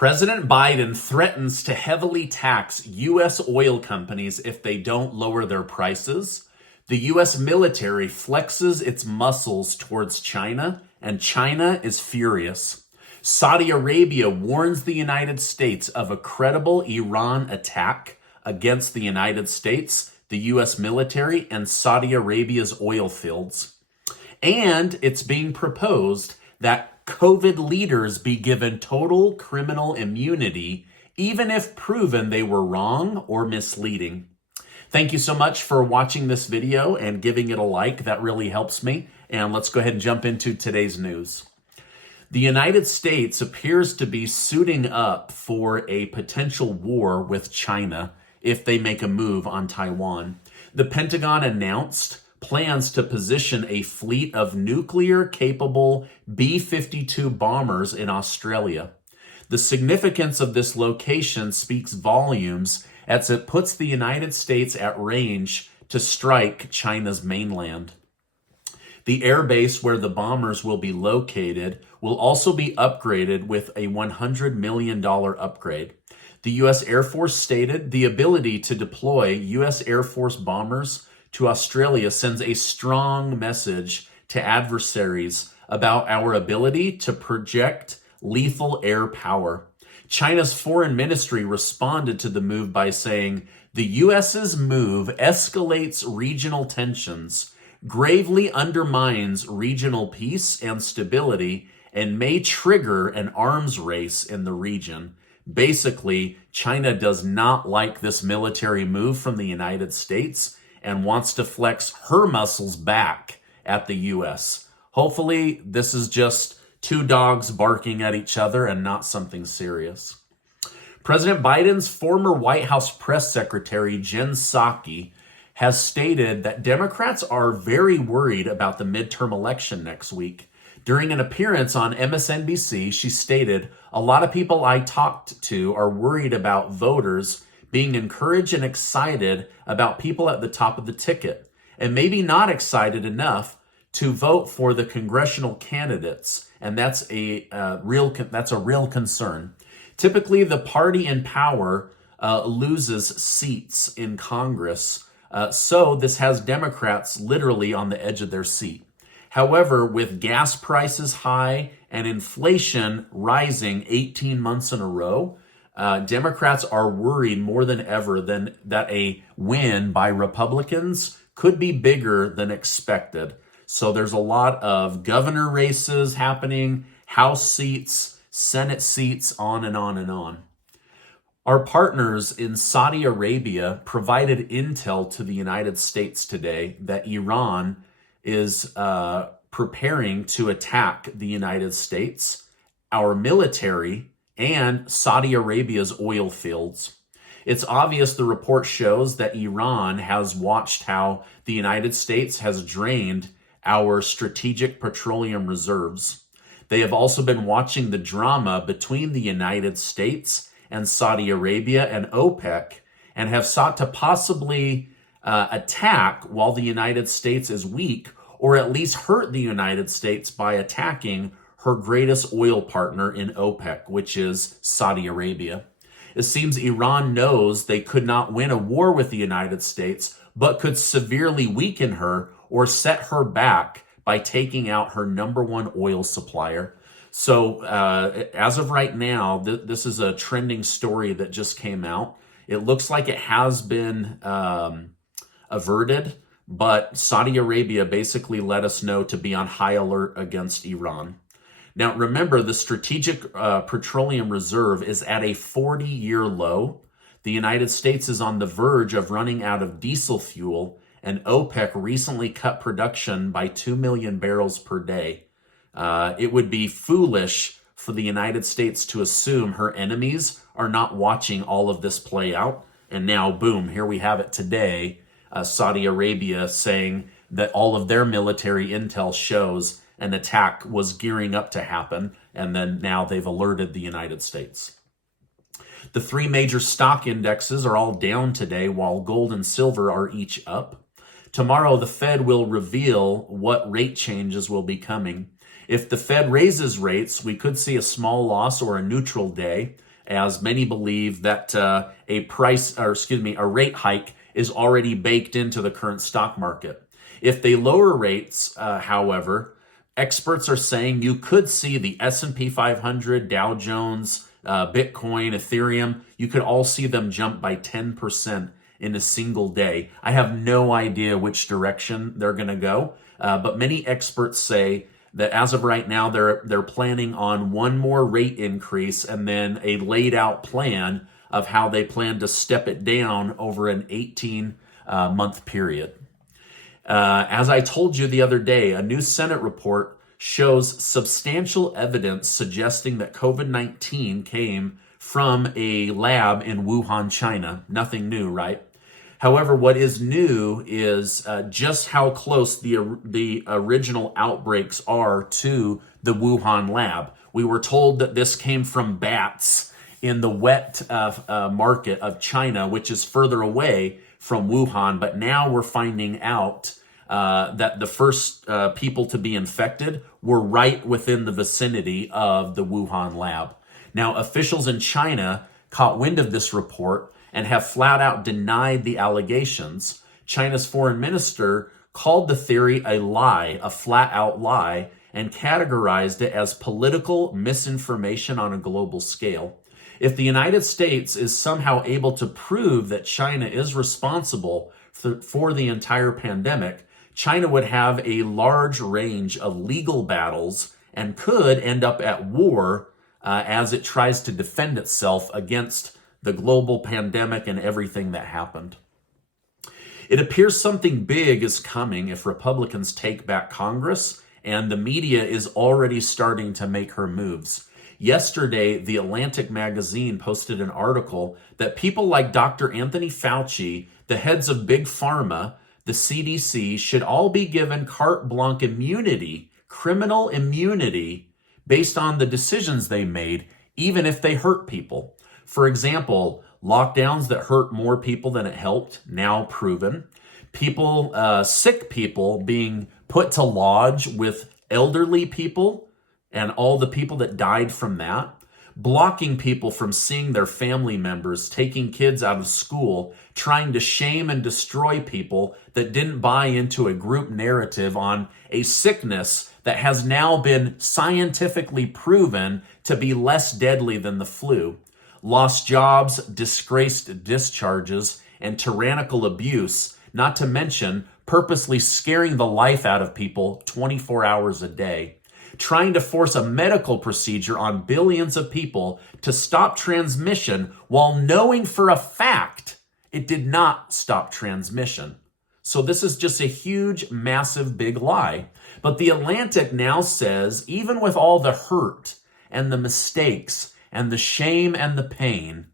President Biden threatens to heavily tax U.S. oil companies if they don't lower their prices. The U.S. military flexes its muscles towards China, and China is furious. Saudi Arabia warns the United States of a credible Iran attack against the United States, the U.S. military, and Saudi Arabia's oil fields. And it's being proposed that COVID leaders be given total criminal immunity, even if proven they were wrong or misleading. Thank you so much for watching this video and giving it a like. That really helps me. And let's go ahead and jump into today's news. The United States appears to be suiting up for a potential war with China if they make a move on Taiwan. The Pentagon announced plans to position a fleet of nuclear-capable B-52 bombers in Australia. The significance of this location speaks volumes as it puts the United States at range to strike China's mainland. The airbase where the bombers will be located will also be upgraded with a $100 million upgrade. The U.S. Air Force stated the ability to deploy U.S. Air Force bombers to Australia sends a strong message to adversaries about our ability to project lethal air power. China's foreign ministry responded to the move by saying, the U.S.'s move escalates regional tensions, gravely undermines regional peace and stability, and may trigger an arms race in the region. Basically, China does not like this military move from the United States and wants to flex her muscles back at the U.S. Hopefully, this is just two dogs barking at each other and not something serious. President Biden's former White House press secretary, Jen Psaki, has stated that Democrats are very worried about the midterm election next week. During an appearance on MSNBC, she stated, "A lot of people I talked to are worried about voters being encouraged and excited about people at the top of the ticket, and maybe not excited enough to vote for the congressional candidates, and that's a real concern. Typically, the party in power loses seats in Congress, so this has Democrats literally on the edge of their seat. However, with gas prices high and inflation rising 18 months in a row, Democrats are worried more than ever that a win by Republicans could be bigger than expected. So there's a lot of governor races happening, House seats, Senate seats, on and on and on. Our partners in Saudi Arabia provided intel to the United States today that Iran is preparing to attack the United States, our military, and Saudi Arabia's oil fields. It's obvious the report shows that Iran has watched how the United States has drained our strategic petroleum reserves. They have also been watching the drama between the United States and Saudi Arabia and OPEC and have sought to possibly attack while the United States is weak, or at least hurt the United States by attacking her greatest oil partner in OPEC, which is Saudi Arabia. It seems Iran knows they could not win a war with the United States, but could severely weaken her or set her back by taking out her number one oil supplier. So as of right now, this is a trending story that just came out. It looks like it has been averted, but Saudi Arabia basically let us know to be on high alert against Iran. Now, remember, the strategic petroleum reserve is at a 40-year low. The United States is on the verge of running out of diesel fuel, and OPEC recently cut production by 2 million barrels per day. It would be foolish for the United States to assume her enemies are not watching all of this play out. And now, boom, here we have it today. Saudi Arabia saying that all of their military intel shows an attack was gearing up to happen, and then now they've alerted the United States. The three major stock indexes are all down today, while gold and silver are each up. Tomorrow, the Fed will reveal what rate changes will be coming. If the Fed raises rates, we could see a small loss or a neutral day. as many believe that a rate hike is already baked into the current stock market. If they lower rates, however, experts are saying you could see the S&P 500, Dow Jones, Bitcoin, Ethereum, you could all see them jump by 10% in a single day. I have no idea which direction they're going to go, but many experts say that as of right now, they're planning on one more rate increase and then a laid out plan of how they plan to step it down over an 18-month period. As I told you the other day, a new Senate report shows substantial evidence suggesting that COVID-19 came from a lab in Wuhan, China. Nothing new, right? However, what is new is just how close the original outbreaks are to the Wuhan lab. We were told that this came from bats in the wet market of China, which is further away from Wuhan. But now we're finding out that the first people to be infected were right within the vicinity of the Wuhan lab. Now, officials in China caught wind of this report and have flat out denied the allegations. China's foreign minister called the theory a lie, a flat out lie, and categorized it as political misinformation on a global scale. If the United States is somehow able to prove that China is responsible for the entire pandemic, China would have a large range of legal battles and could end up at war as it tries to defend itself against the global pandemic and everything that happened. It appears something big is coming if Republicans take back Congress, and the media is already starting to make her moves. Yesterday, The Atlantic magazine posted an article that people like Dr. Anthony Fauci, the heads of Big Pharma, the CDC, should all be given carte blanche immunity, criminal immunity, based on the decisions they made, even if they hurt people. For example, lockdowns that hurt more people than it helped, now proven. Sick people being put to lodge with elderly people and all the people that died from that. Blocking people from seeing their family members, taking kids out of school, trying to shame and destroy people that didn't buy into a group narrative on a sickness that has now been scientifically proven to be less deadly than the flu. Lost jobs, disgraced discharges, and tyrannical abuse, not to mention purposely scaring the life out of people 24 hours a day. Trying to force a medical procedure on billions of people to stop transmission while knowing for a fact it did not stop transmission. So this is just a huge, massive, big lie. But The Atlantic now says, even with all the hurt and the mistakes and the shame and the pain,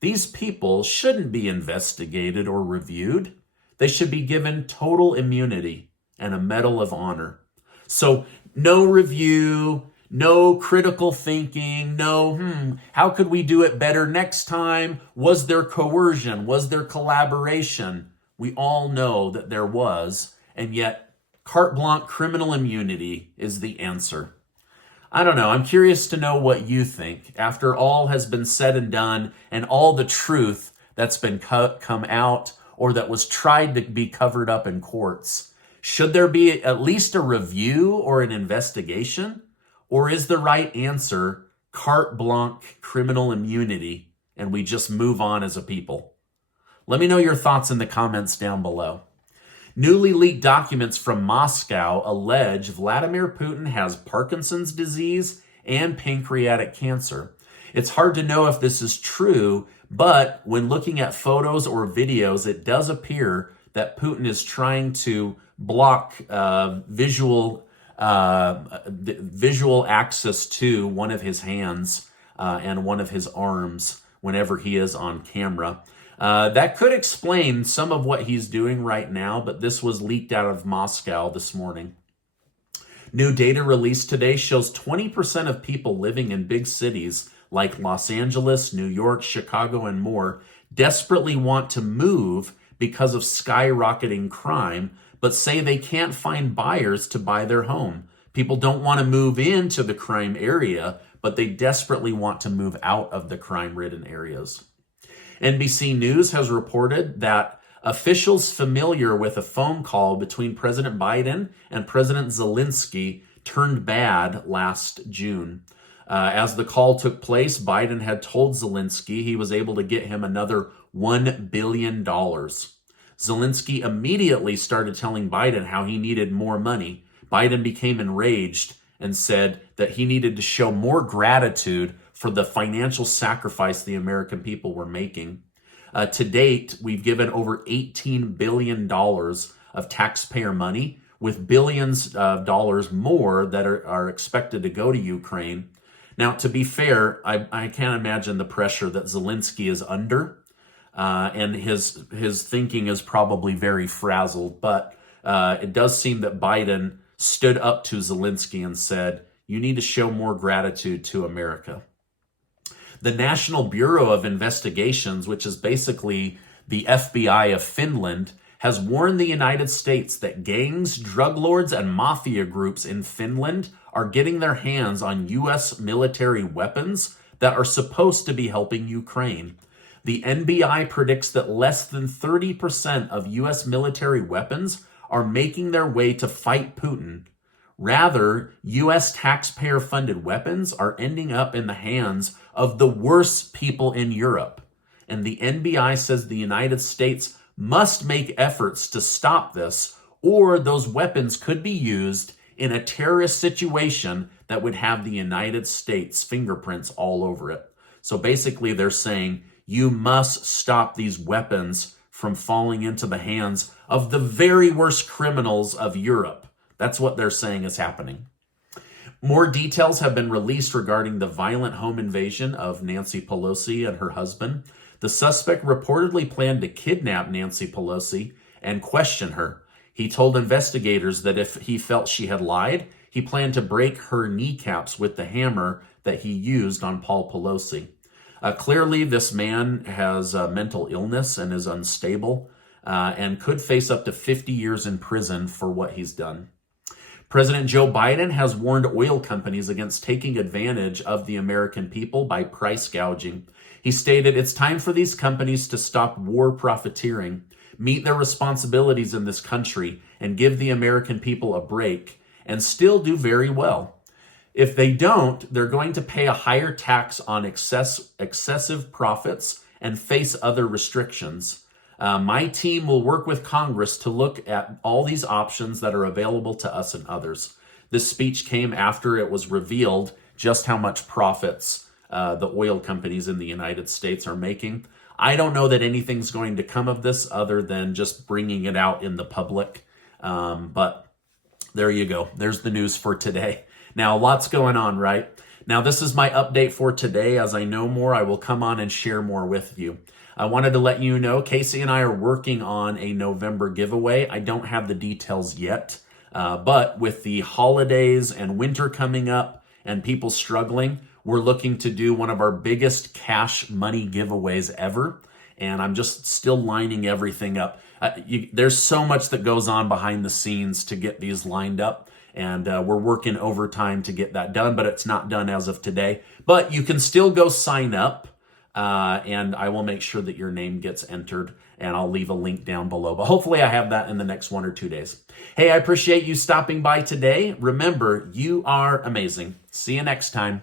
these people shouldn't be investigated or reviewed. They should be given total immunity and a Medal of Honor. So no review, no critical thinking, how could we do it better next time? Was there coercion? Was there collaboration? We all know that there was, and yet carte blanche criminal immunity is the answer. I don't know. I'm curious to know what you think. After all has been said and done, and all the truth that's been come out or that was tried to be covered up in courts, should there be at least a review or an investigation? Or is the right answer carte blanche criminal immunity and we just move on as a people? Let me know your thoughts in the comments down below. Newly leaked documents from Moscow allege Vladimir Putin has Parkinson's disease and pancreatic cancer. It's hard to know if this is true, but when looking at photos or videos, it does appear that Putin is trying to block visual access to one of his hands and one of his arms whenever he is on camera. That could explain some of what he's doing right now, but this was leaked out of Moscow this morning. New data released today shows 20% of people living in big cities like Los Angeles, New York, Chicago, and more desperately want to move because of skyrocketing crime, but say they can't find buyers to buy their home. People don't want to move into the crime area, but they desperately want to move out of the crime-ridden areas. NBC News has reported that officials familiar with a phone call between President Biden and President Zelensky turned bad last June. As the call took place, Biden had told Zelensky he was able to get him another $1 billion. Zelensky immediately started telling Biden how he needed more money. Biden became enraged and said that he needed to show more gratitude for the financial sacrifice the American people were making. To date, we've given over $18 billion of taxpayer money, with billions of dollars more that are expected to go to Ukraine. Now, to be fair, I can't imagine the pressure that Zelensky is under, and his thinking is probably very frazzled, but it does seem that Biden stood up to Zelensky and said, you need to show more gratitude to America. The National Bureau of Investigations, which is basically the FBI of Finland, has warned the United States that gangs, drug lords, and mafia groups in Finland are getting their hands on U.S. military weapons that are supposed to be helping Ukraine. The NBI predicts that less than 30% of U.S. military weapons are making their way to fight Putin. Rather, U.S. taxpayer-funded weapons are ending up in the hands of the worst people in Europe. And the NBI says the United States must make efforts to stop this, or those weapons could be used in a terrorist situation that would have the United States fingerprints all over it. So basically they're saying you must stop these weapons from falling into the hands of the very worst criminals of Europe. That's what they're saying is happening. More details have been released regarding the violent home invasion of Nancy Pelosi and her husband. The suspect reportedly planned to kidnap Nancy Pelosi and question her. He told investigators that if he felt she had lied, he planned to break her kneecaps with the hammer that he used on Paul Pelosi. Clearly, this man has mental illness and is unstable and could face up to 50 years in prison for what he's done. President Joe Biden has warned oil companies against taking advantage of the American people by price gouging. He stated, it's time for these companies to stop war profiteering, meet their responsibilities in this country, and give the American people a break, and still do very well. If they don't, they're going to pay a higher tax on excessive profits and face other restrictions. My team will work with Congress to look at all these options that are available to us and others. This speech came after it was revealed just how much profits the oil companies in the United States are making. I don't know that anything's going to come of this other than just bringing it out in the public. But there you go. There's the news for today. Now, lots going on, right? Now, this is my update for today. As I know more, I will come on and share more with you. I wanted to let you know, Casey and I are working on a November giveaway. I don't have the details yet, but with the holidays and winter coming up and people struggling, we're looking to do one of our biggest cash money giveaways ever. And I'm just still lining everything up. There's so much that goes on behind the scenes to get these lined up. And we're working overtime to get that done, but it's not done as of today. But you can still go sign up. And I will make sure that your name gets entered, and I'll leave a link down below. But hopefully I have that in the next 1 or 2 days. Hey, I appreciate you stopping by today. Remember, you are amazing. See you next time.